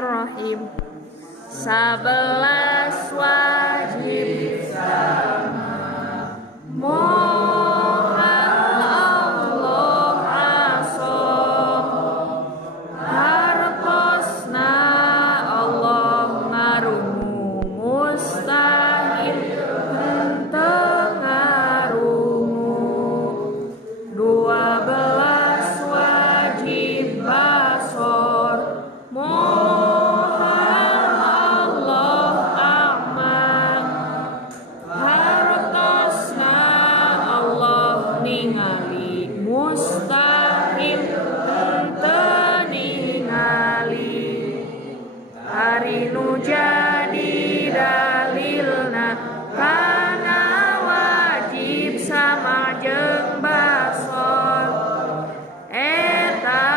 Bismillahirrahmanirrahim. 11 wajib mohon Allah asom hartosna Allah ngarungu mustahil henteu ngarungu 12 wajib basor mohon Allah aman hartosna Allah ningali mustahil henteu ningali hari nu jadi dalilna kana wajib sama jeung basor eta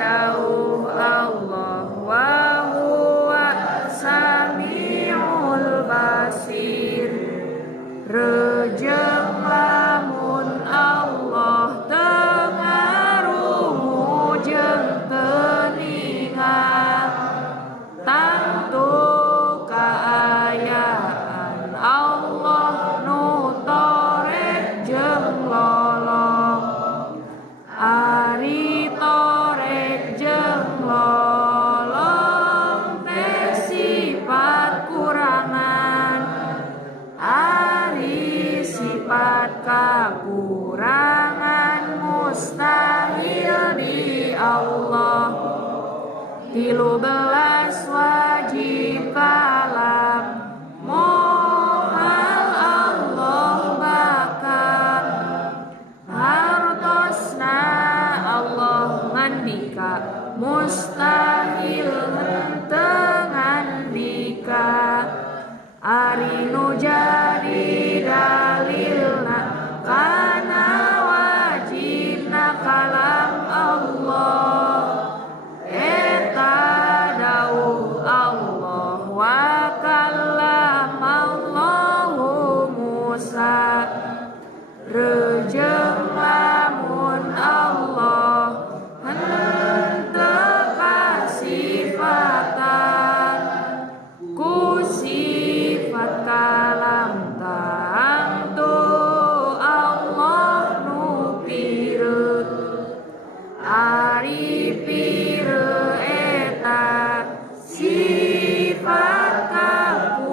dawuh Allah wa huwa samiul basir rejeung lamun Allah teu ngarungu jeung teu ningal tangtu kaayaan Allah nu torek jeung lolong ari torek jeung lolong teh sifat kurangan ari sifat kakurangan mustahil di Allah 13 wajib kalam mohal Allah bakal hartosna Allah ngandika mustahil henteu ngandika ari nu jadi dalilna kana wajibna kalam Allah eta dawuh Allah wa kallamallahu Musa rejeung lamun Allah henteu kasifatan ku sifat kalam tangtu Allah nu pireut ari pireut eta sifat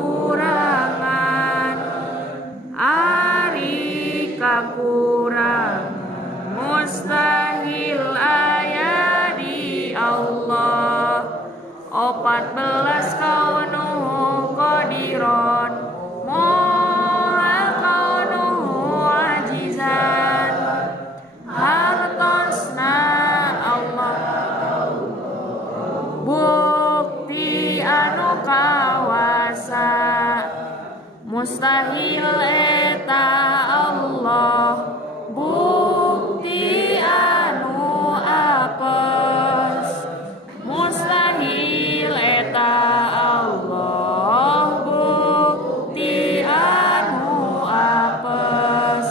kakurangan ari kakurangan mustahil aya di Allah 14 kaunuhu qadiron mohal kaunuhu ajizan hartosna Allah bukti anu kawasa mustahil eta Allah bukti anu apes mustahil eta Allah bukti anu apes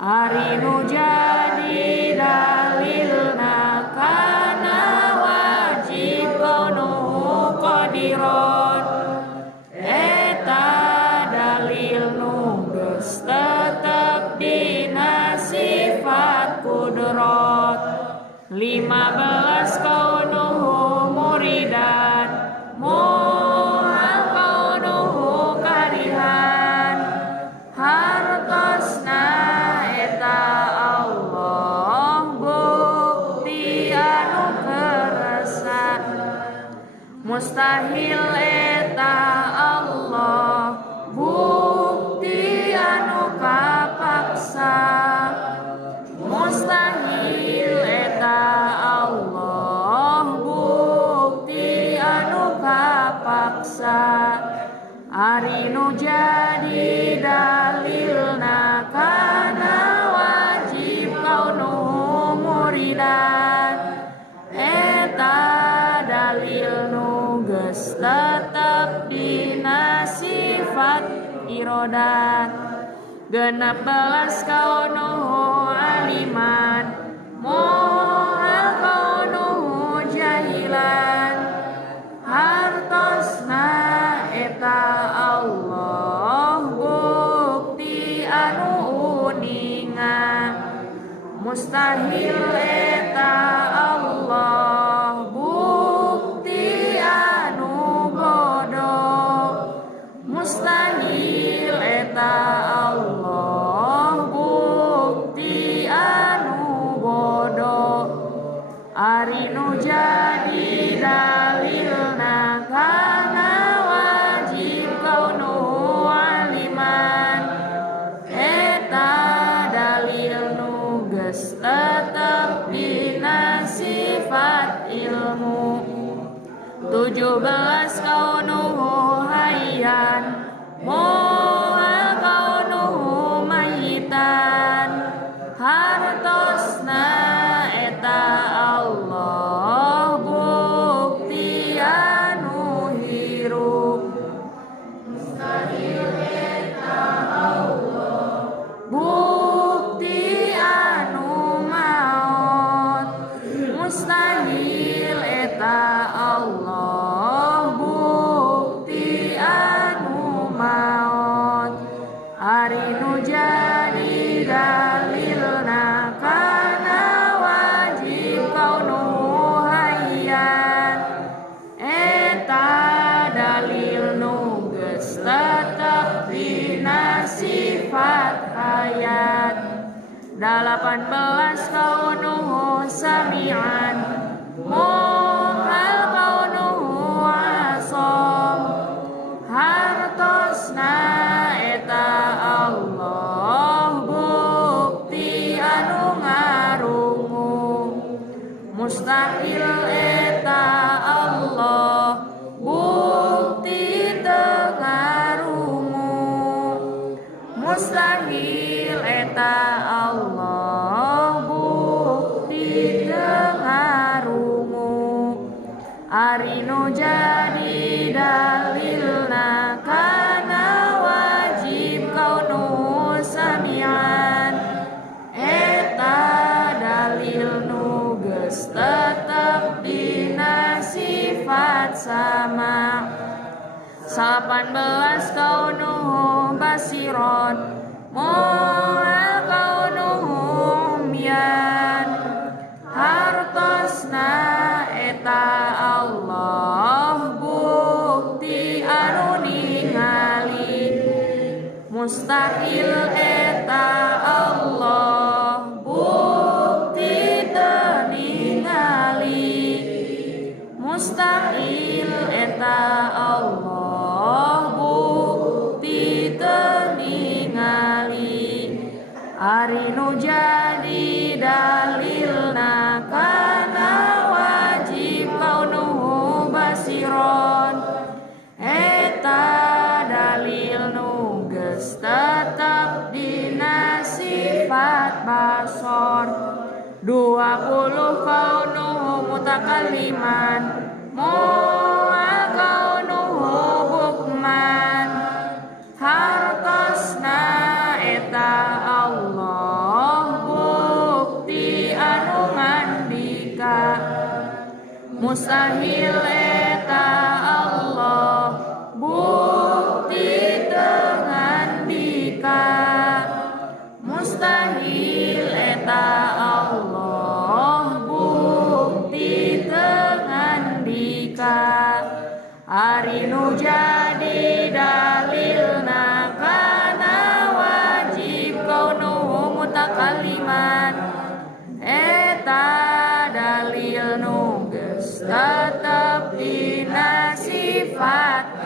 ari nu jadi dalilna kana wajib kaunuhu qadiron eta dalil nu geus tetep dina sifat kudrot 15 kaunuhu muridan mohal kaunuhu karihan hartosna eta Allah bukti anu keresan mustahil eta Allah bukti anu kapaksa mustahil eta Allah bukti anu kapaksa ari nu jadi dalilna kana wajib kaunuhu muridan eta dalil nu geus tetep dina sifat irodat 16 kaunuhu aliman mohal kaunuhu jahilan mustahil eta Allah bukti anu bodoh. Mustahil eta Allah bukti anu bodoh. Ari nu jadi dalilna kana wajib kaunu aliman. Eta dalil nu geus tetep dina sifat ilmu. 17 kaunuhu hayyan muhal kaunuhu mayitan. Hartosna eta Allah bukti anu hirup. Mustahil eta Allah bukti anu maot. Mustahil eta Allah bukti anu maot. Ari nu jadi dalilna kana wajib kaunuhu hayyan. Eta dalil nu geus tetep dina sifat hayat. 18 kaunuhu sami'an muhal kaunuhu asom. Hartosna eta Allah bukti anu ngarungu. Mustahil eta Allah bukti teu ngarungu. Mustahil eta Allah bukti teu ngarungu. Ari nu jadi dalilna kana wajib kaunuhu sami'an. Eta dalil nu geus tetep dina sifat sama. 18 kaunuhu basiron muhal kaunuhu umyan. Hartosna eta Allah bukti anu ningali. Mustahil eta Allah bukti teu ningali. Mustahil eta Allah bukti teu ningali. Ari nu jadi dalilna kana wajib kaunuhu basiron. Eta dalil nu geus tetep dina sifat basor. 20 kaunuhu mutakalliman muhal kaunuhu bukman. Hartosna eta Allah bukti anu ngandika. Mustahil eta Allah bukti teu ngandika. Mustahil eta Allah bukti teu ngandika. Ari nu jadi dalilna kana wajib kaunuhu mutakalliman. Eta dalil nu geus tetep dina sifat